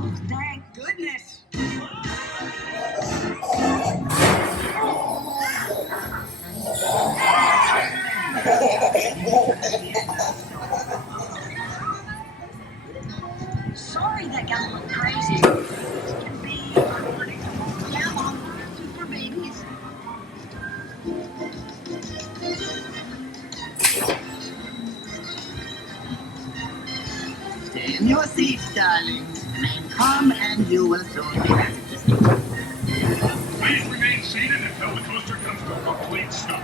Oh, thank goodness. Sorry that got a little crazy. This can be unpredictable. Yeah, Mom, for babies. Stay in your seats, darlings. Remain calm and you will soon be back. Please remain seated until the coaster comes to a complete stop.